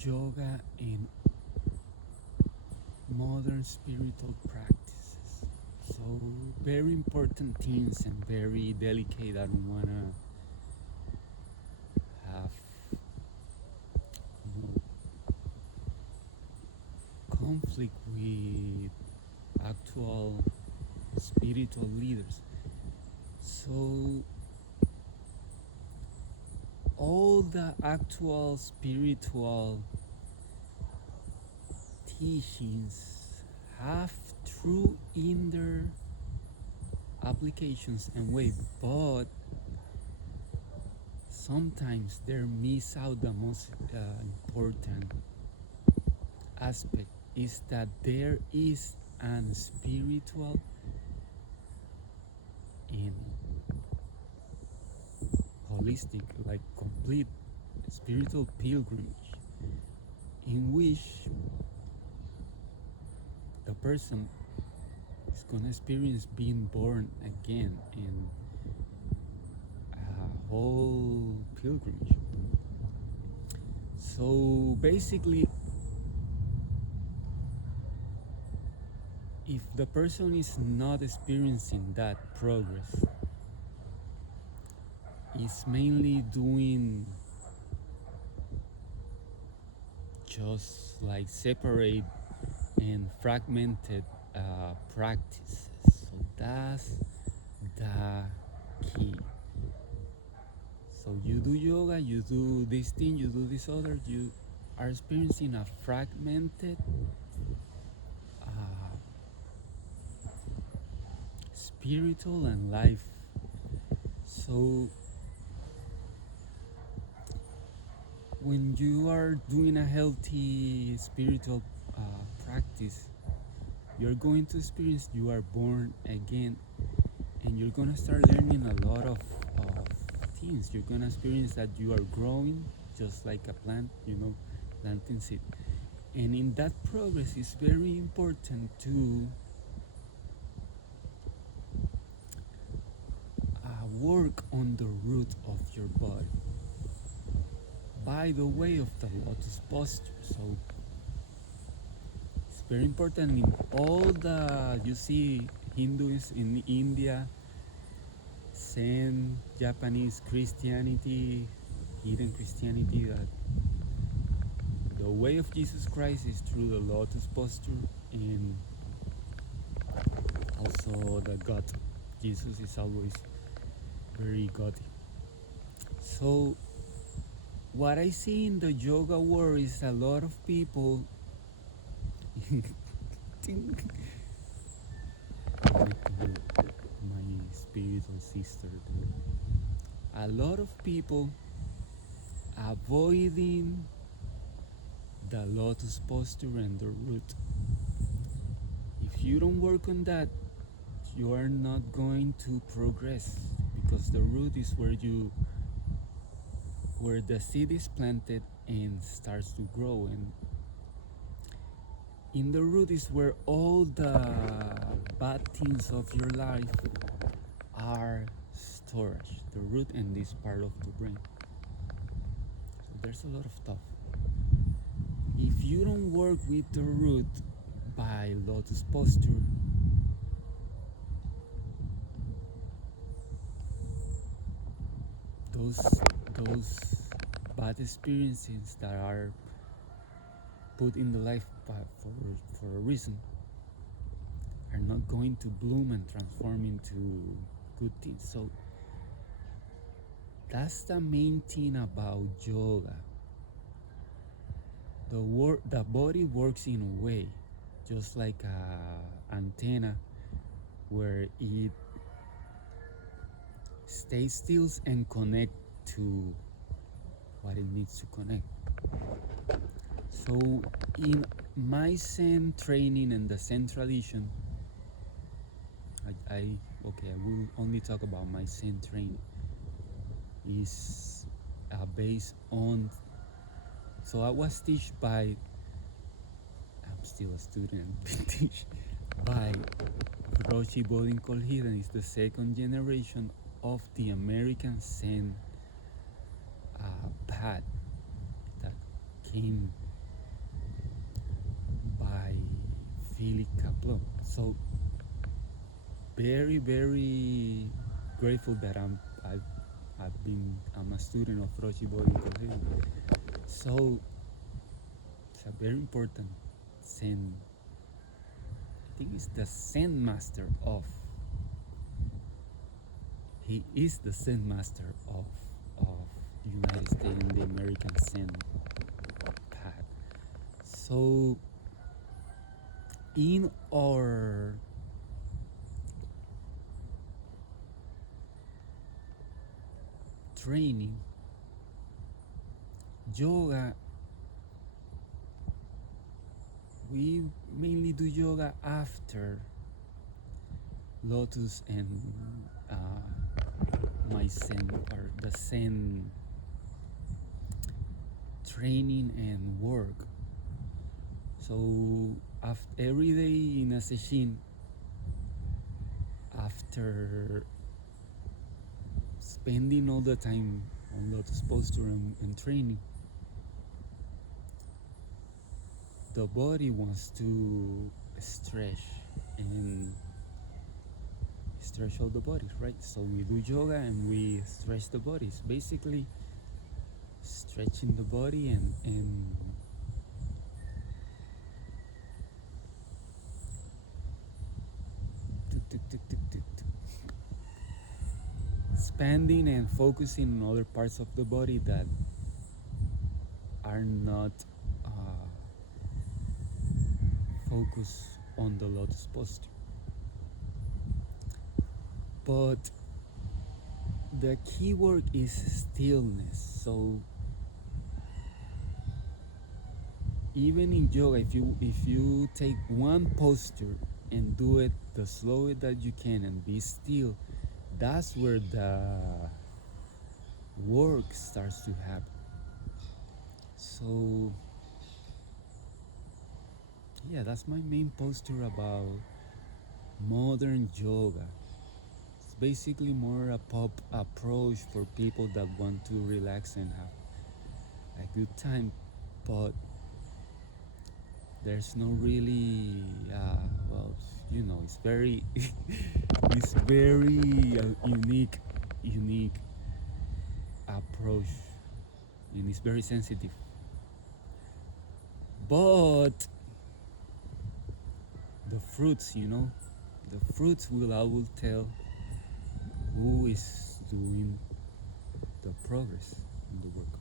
yoga and modern spiritual practices. So very important things and very delicate. I don't wanna have no conflict with actual spiritual leaders. So all the actual spiritual teachings have true in their applications and way, but sometimes they miss out the most important aspect is that there is an spiritual and holistic, like complete spiritual pilgrimage in which the person is gonna experience being born again in a whole pilgrimage. So basically, if the person is not experiencing that progress, is mainly doing just like separate and fragmented practices. So that's the key. So you do yoga, you do this thing, you do this other, you are experiencing a fragmented uh, spiritual and life. So when you are doing a healthy spiritual practice, you're going to experience you are born again, and you're gonna start learning a lot of things. You're gonna experience that you are growing just like a plant, planting seed. And in that progress, it's very important to work on the root of your body by the way of the lotus posture. So it's very important in all the you see Hindus in India, Zen, Japanese Christianity, hidden Christianity, that the way of Jesus Christ is through the lotus posture, and also the God. Jesus is always very godly. So what I see in the yoga world is a lot of people think my spiritual sister, a lot of people avoiding the lotus posture and the root. If you don't work on that, you are not going to progress, because the root is where the seed is planted and starts to grow, and in the root is where all the bad things of your life are stored. The root and this part of the brain. So there's a lot of stuff. If you don't work with the root by lotus posture, those bad experiences that are put in the life for a reason are not going to bloom and transform into good things. So that's the main thing about yoga. The body works in a way, just like a antenna, where it stays still and connect to what it needs to connect. So in my Zen training and the Zen tradition, I will only talk about my Zen training. Is based on. So I was taught by. I'm still a student. Teach by Roshi Bodhin Kolhiden. Is the second generation of the American Zen path that came Philip Kaplo. So very, very grateful that I'm a student of Rochi Body College. So it's a very important Zen. I think it's the Zen master of. He is the Zen master of United States and the American Zen path. So in our training, yoga, we mainly do yoga after Lotus and my Zen or the Zen training and work. So after every day in a session, after spending all the time on Lotus posture and training, the body wants to stretch and stretch all the bodies, right? So we do yoga and we stretch the bodies. Basically, stretching the body and expanding and focusing on other parts of the body that are not focused on the lotus posture. But the key word is stillness. So even in yoga, if you take one posture and do it the slower that you can and be still, that's where the work starts to happen. So yeah, that's my main posture about modern yoga. It's basically more a pop approach for people that want to relax and have a good time, but there's no really well, it's very it's very unique approach, and it's very sensitive, but the fruits, the fruits I will tell who is doing the progress in the work.